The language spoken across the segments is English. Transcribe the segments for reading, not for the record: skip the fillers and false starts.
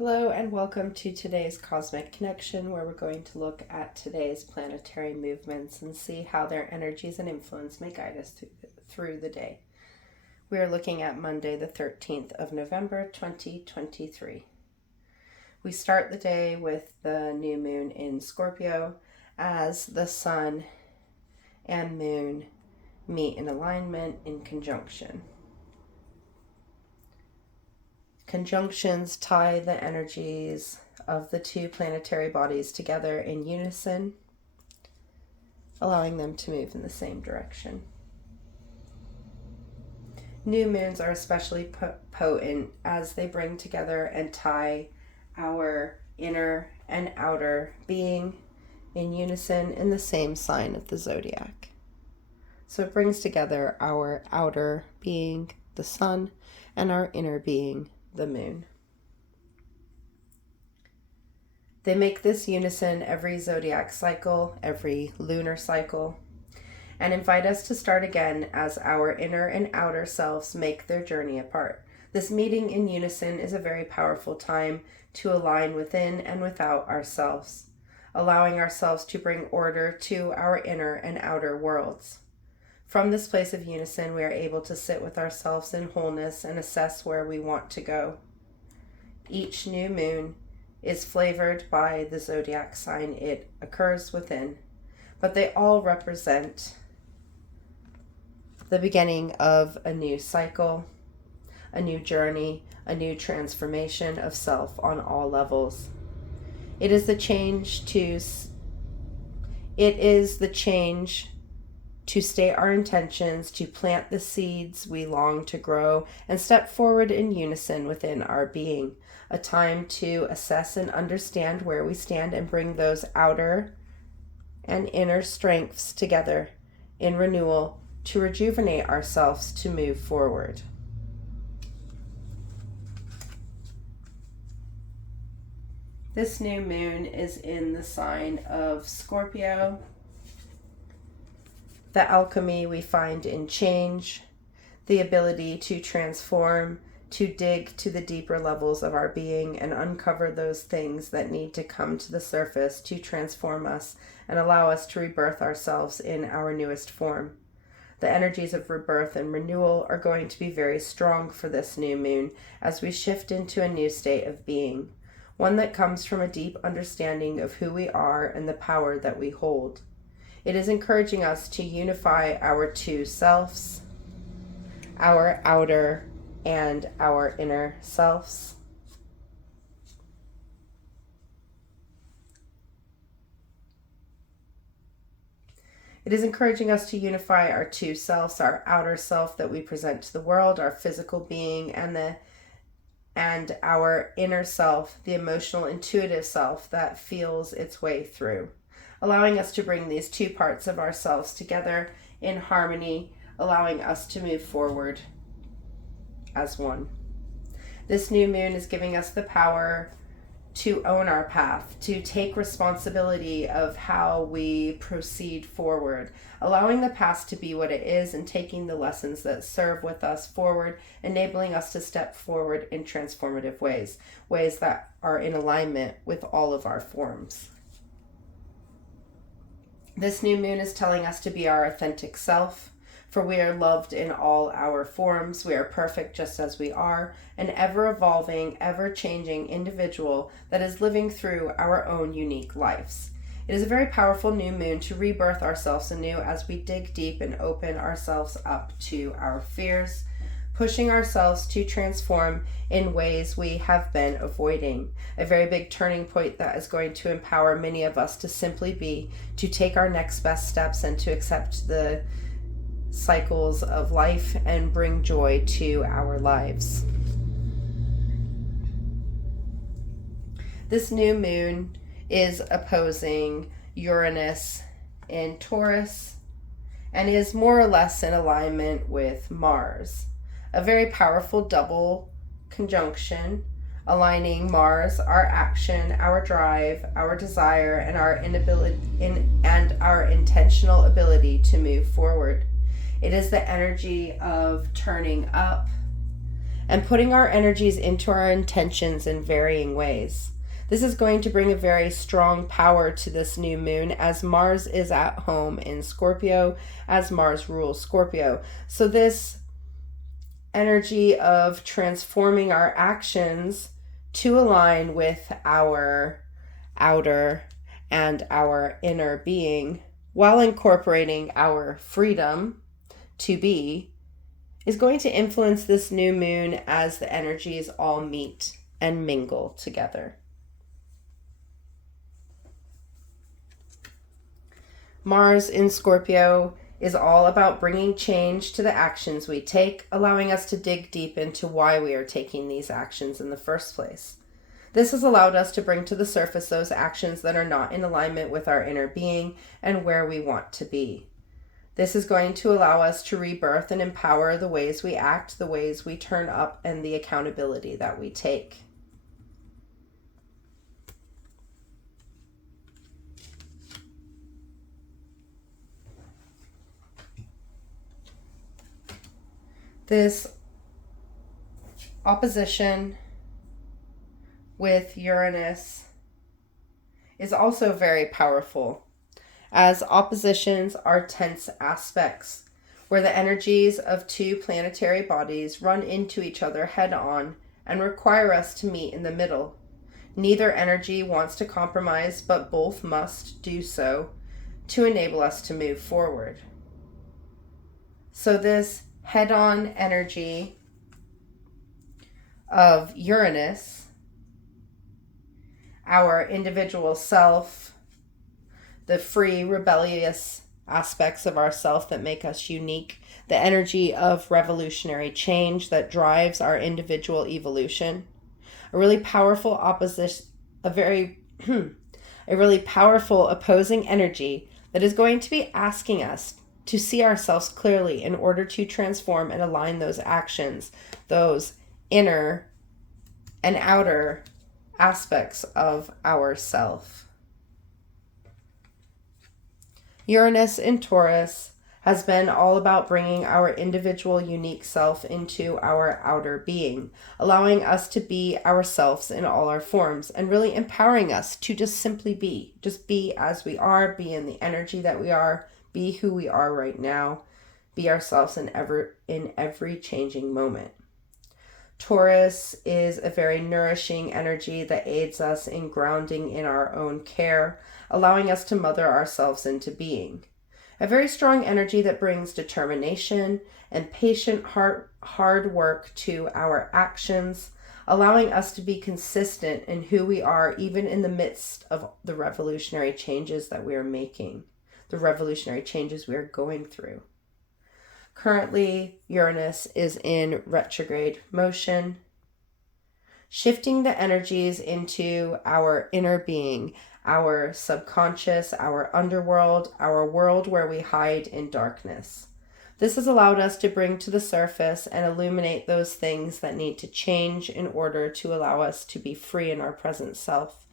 Hello and welcome to today's Cosmic Connection, where we're going to look at today's planetary movements and see how their energies and influence may guide us through the day. We are looking at Monday the 13th of November 2023. We start the day with the new moon in Scorpio as the sun and moon meet in alignment in conjunction. Conjunctions tie the energies of the two planetary bodies together in unison, allowing them to move in the same direction. New moons are especially potent as they bring together and tie our inner and outer being in unison in the same sign of the zodiac. So it brings together our outer being, the sun, and our inner being, the moon. They make this unison every zodiac cycle, every lunar cycle, and invite us to start again as our inner and outer selves make their journey apart. This meeting in unison is a very powerful time to align within and without ourselves, allowing ourselves to bring order to our inner and outer worlds. From this place of unison, we are able to sit with ourselves in wholeness and assess where we want to go. Each new moon is flavored by the zodiac sign it occurs within, but they all represent the beginning of a new cycle, a new journey, a new transformation of self on all levels. It is the change to state our intentions, to plant the seeds we long to grow, and step forward in unison within our being. A time to assess and understand where we stand and bring those outer and inner strengths together in renewal to rejuvenate ourselves to move forward. This new moon is in the sign of Scorpio. The alchemy we find in change, the ability to transform, to dig to the deeper levels of our being and uncover those things that need to come to the surface to transform us and allow us to rebirth ourselves in our newest form. The energies of rebirth and renewal are going to be very strong for this new moon as we shift into a new state of being, one that comes from a deep understanding of who we are and the power that we hold. It is encouraging us to unify our two selves, our outer and our inner selves. It is encouraging us to unify our two selves, our outer self that we present to the world, our physical being, and our inner self, the emotional, intuitive self that feels its way through, allowing us to bring these two parts of ourselves together in harmony, allowing us to move forward as one. This new moon is giving us the power to own our path, to take responsibility of how we proceed forward, allowing the past to be what it is and taking the lessons that serve with us forward, enabling us to step forward in transformative ways that are in alignment with all of our forms. This new moon is telling us to be our authentic self, for we are loved in all our forms. We are perfect just as we are, an ever-evolving, ever-changing individual that is living through our own unique lives. It is a very powerful new moon to rebirth ourselves anew as we dig deep and open ourselves up to our fears, pushing ourselves to transform in ways we have been avoiding. A very big turning point that is going to empower many of us to simply be, to take our next best steps and to accept the cycles of life and bring joy to our lives. This new moon is opposing Uranus in Taurus and is more or less in alignment with Mars. A very powerful double conjunction, aligning Mars, our action, our drive, our desire, and our our intentional ability to move forward. It is the energy of turning up and putting our energies into our intentions in varying ways. This is going to bring a very strong power to this new moon, as Mars is at home in Scorpio, as Mars rules Scorpio. So this energy of transforming our actions to align with our outer and our inner being, while incorporating our freedom to be, is going to influence this new moon as the energies all meet and mingle together. Mars in Scorpio is all about bringing change to the actions we take, allowing us to dig deep into why we are taking these actions in the first place. This has allowed us to bring to the surface those actions that are not in alignment with our inner being and where we want to be. This is going to allow us to rebirth and empower the ways we act, the ways we turn up, and the accountability that we take. This opposition with Uranus is also very powerful, as oppositions are tense aspects where the energies of two planetary bodies run into each other head on and require us to meet in the middle. Neither energy wants to compromise, but both must do so to enable us to move forward. So this head-on energy of Uranus, our individual self, the free, rebellious aspects of ourself that make us unique, the energy of revolutionary change that drives our individual evolution, a really powerful opposition, a really powerful opposing energy that is going to be asking us to see ourselves clearly in order to transform and align those actions, those inner and outer aspects of ourself. Uranus in Taurus has been all about bringing our individual unique self into our outer being, allowing us to be ourselves in all our forms, and really empowering us to just simply be. Just be as we are, be in the energy that we are, be who we are right now, be ourselves in every changing moment. Taurus is a very nourishing energy that aids us in grounding in our own care, allowing us to mother ourselves into being. A very strong energy that brings determination and patient hard work to our actions, allowing us to be consistent in who we are, even in the midst of the revolutionary changes that we are making, the revolutionary changes we are going through. Currently, Uranus is in retrograde motion, shifting the energies into our inner being, our subconscious, our underworld, our world where we hide in darkness. This has allowed us to bring to the surface and illuminate those things that need to change in order to allow us to be free in our present self.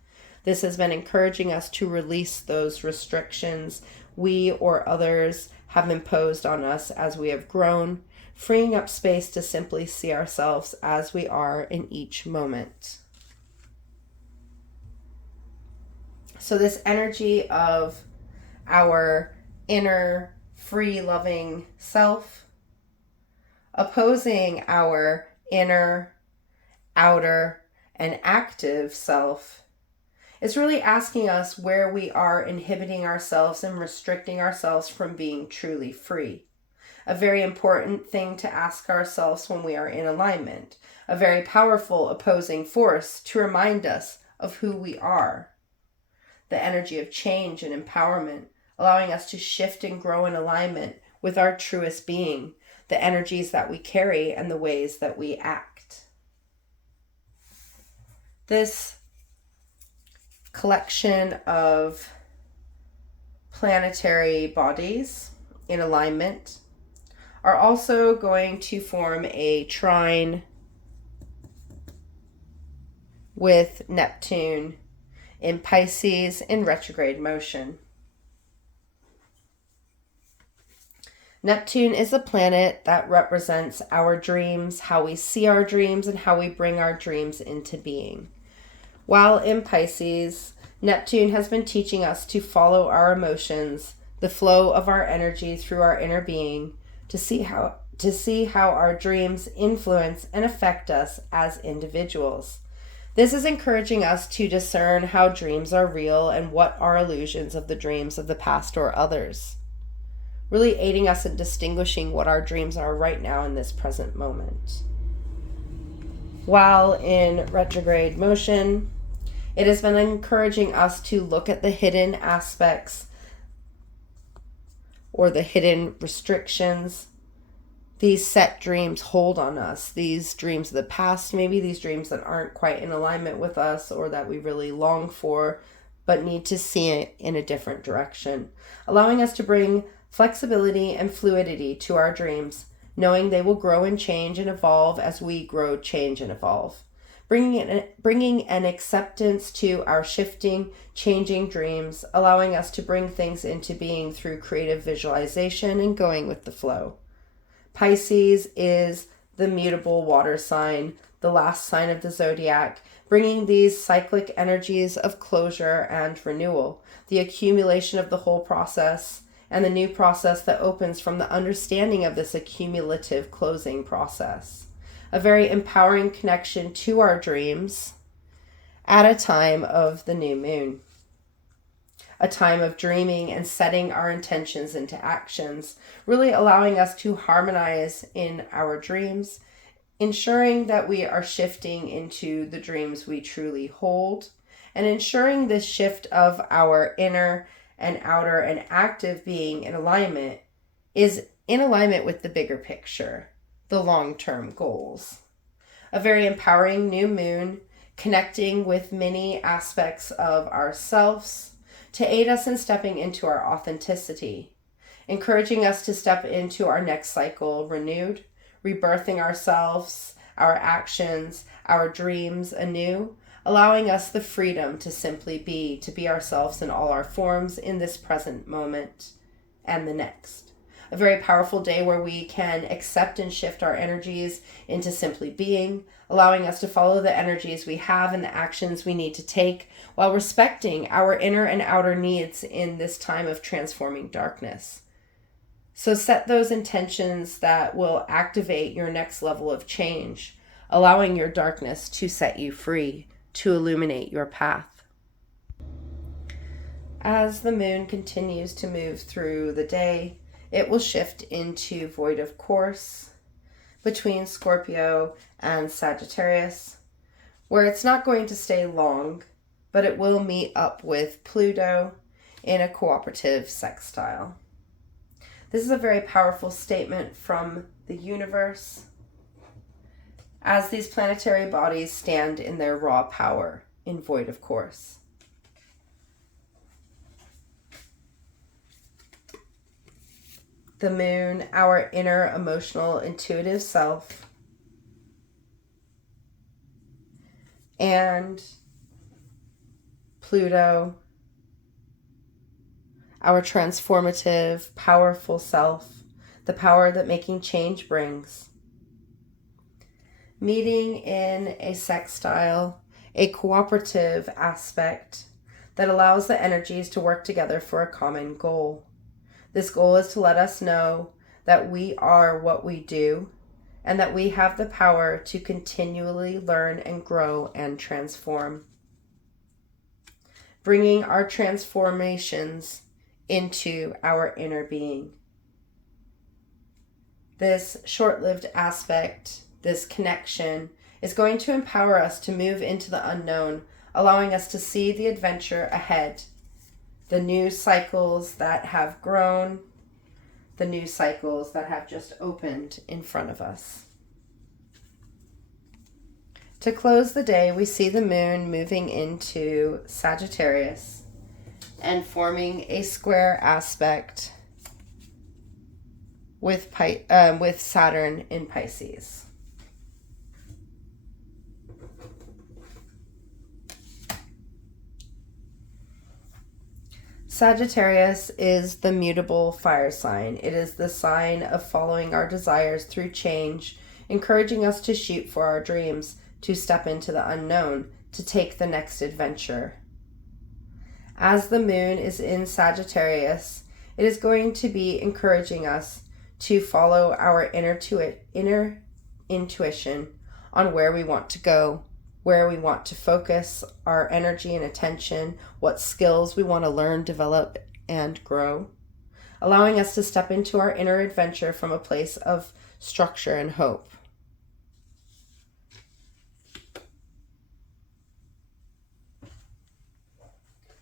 This has been encouraging us to release those restrictions we or others have imposed on us as we have grown, freeing up space to simply see ourselves as we are in each moment. So this energy of our inner free loving self opposing our inner, outer, and active self is really asking us where we are inhibiting ourselves and restricting ourselves from being truly free. A very important thing to ask ourselves when we are in alignment. A very powerful opposing force to remind us of who we are. The energy of change and empowerment, allowing us to shift and grow in alignment with our truest being, the energies that we carry and the ways that we act. This collection of planetary bodies in alignment are also going to form a trine with Neptune in Pisces in retrograde motion. Neptune is a planet that represents our dreams, how we see our dreams, and how we bring our dreams into being. While in Pisces, Neptune has been teaching us to follow our emotions, the flow of our energy through our inner being, to see how our dreams influence and affect us as individuals. This is encouraging us to discern how dreams are real and what are illusions of the dreams of the past or others, really aiding us in distinguishing what our dreams are right now in this present moment. While in retrograde motion, it has been encouraging us to look at the hidden aspects or the hidden restrictions these set dreams hold on us. These dreams of the past, maybe these dreams that aren't quite in alignment with us or that we really long for, but need to see it in a different direction. Allowing us to bring flexibility and fluidity to our dreams, knowing they will grow and change and evolve as we grow, change, and evolve. Bringing an acceptance to our shifting, changing dreams, allowing us to bring things into being through creative visualization and going with the flow. Pisces is the mutable water sign, the last sign of the zodiac, bringing these cyclic energies of closure and renewal, the accumulation of the whole process, and the new process that opens from the understanding of this accumulative closing process. A very empowering connection to our dreams at a time of the new moon. A time of dreaming and setting our intentions into actions, really allowing us to harmonize in our dreams, ensuring that we are shifting into the dreams we truly hold, and ensuring this shift of our inner and outer and active being in alignment is in alignment with the bigger picture, the long-term goals. A very empowering new moon, connecting with many aspects of ourselves, to aid us in stepping into our authenticity, encouraging us to step into our next cycle renewed, rebirthing ourselves, our actions, our dreams anew, allowing us the freedom to simply be, to be ourselves in all our forms in this present moment and the next. A very powerful day where we can accept and shift our energies into simply being, allowing us to follow the energies we have and the actions we need to take while respecting our inner and outer needs in this time of transforming darkness. So set those intentions that will activate your next level of change, allowing your darkness to set you free, to illuminate your path. As the moon continues to move through the day, it will shift into void of course between Scorpio and Sagittarius, where it's not going to stay long, but it will meet up with Pluto in a cooperative sextile. This is a very powerful statement from the universe as these planetary bodies stand in their raw power in void of course. The moon, our inner emotional intuitive self, and Pluto, our transformative, powerful self, the power that making change brings. Meeting in a sextile, a cooperative aspect that allows the energies to work together for a common goal. This goal is to let us know that we are what we do and that we have the power to continually learn and grow and transform. Bringing our transformations into our inner being. This short-lived aspect, this connection, is going to empower us to move into the unknown, allowing us to see the adventure ahead. The new cycles that have grown, the new cycles that have just opened in front of us. To close the day, we see the moon moving into Sagittarius and forming a square aspect with Saturn in Pisces. Sagittarius is the mutable fire sign. It is the sign of following our desires through change, encouraging us to shoot for our dreams, to step into the unknown, to take the next adventure. As the moon is in Sagittarius, it is going to be encouraging us to follow our inner intuition on where we want to go, where we want to focus our energy and attention, what skills we want to learn, develop, and grow, allowing us to step into our inner adventure from a place of structure and hope.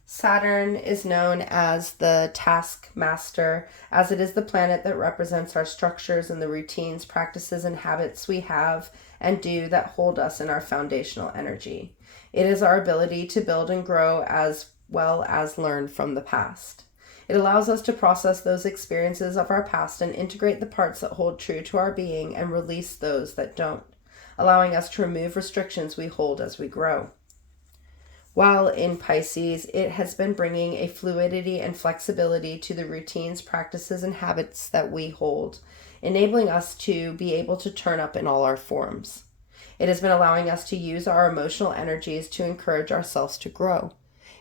Saturn is known as the taskmaster, as it is the planet that represents our structures and the routines, practices, and habits we have and do that hold us in our foundational energy. It is our ability to build and grow as well as learn from the past. It allows us to process those experiences of our past and integrate the parts that hold true to our being and release those that don't, allowing us to remove restrictions we hold as we grow. While in Pisces, it has been bringing a fluidity and flexibility to the routines, practices, and habits that we hold, enabling us to be able to turn up in all our forms. It has been allowing us to use our emotional energies to encourage ourselves to grow.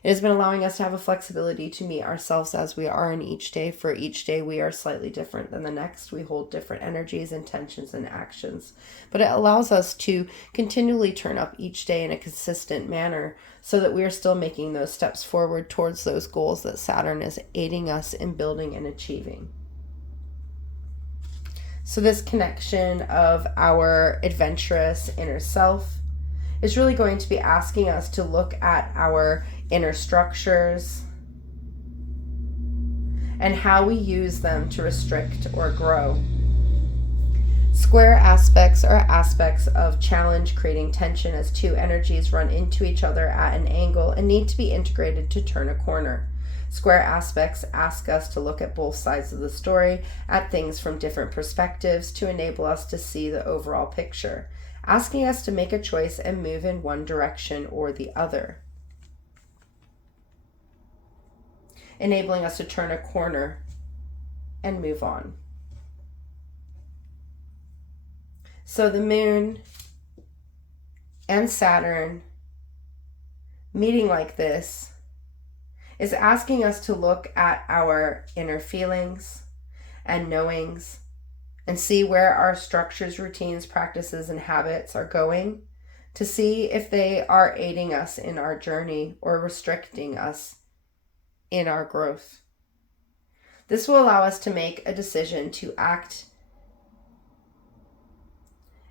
It has been allowing us to have a flexibility to meet ourselves as we are in each day. For each day, we are slightly different than the next. We hold different energies, intentions, and actions. But it allows us to continually turn up each day in a consistent manner so that we are still making those steps forward towards those goals that Saturn is aiding us in building and achieving. So this connection of our adventurous inner self is really going to be asking us to look at our inner structures and how we use them to restrict or grow. Square aspects are aspects of challenge, creating tension as two energies run into each other at an angle and need to be integrated to turn a corner. Square aspects ask us to look at both sides of the story, at things from different perspectives to enable us to see the overall picture, asking us to make a choice and move in one direction or the other, enabling us to turn a corner and move on. So the moon and Saturn meeting like this is asking us to look at our inner feelings and knowings and see where our structures, routines, practices, and habits are going, to see if they are aiding us in our journey or restricting us in our growth. This will allow us to make a decision to act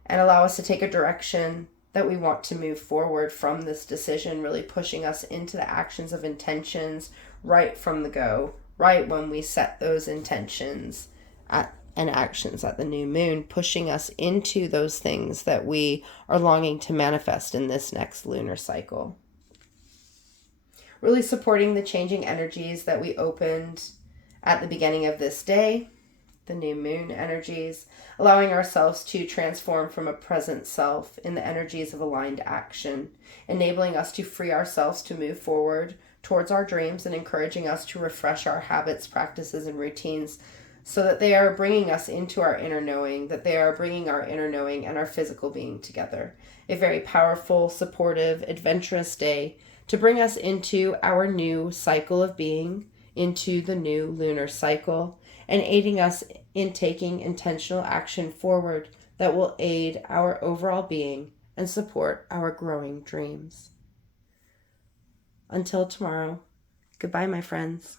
and allow us to take a direction that we want to move forward from this decision, really pushing us into the actions of intentions right from the go, right when we set those intentions and actions at the new moon, pushing us into those things that we are longing to manifest in this next lunar cycle. Really supporting the changing energies that we opened at the beginning of this day, the new moon energies, allowing ourselves to transform from a present self in the energies of aligned action, enabling us to free ourselves to move forward towards our dreams and encouraging us to refresh our habits, practices, and routines so that they are bringing us into our inner knowing, that they are bringing our inner knowing and our physical being together. A very powerful, supportive, adventurous day to bring us into our new cycle of being, into the new lunar cycle, and aiding us in taking intentional action forward that will aid our overall being and support our growing dreams. Until tomorrow, goodbye, my friends.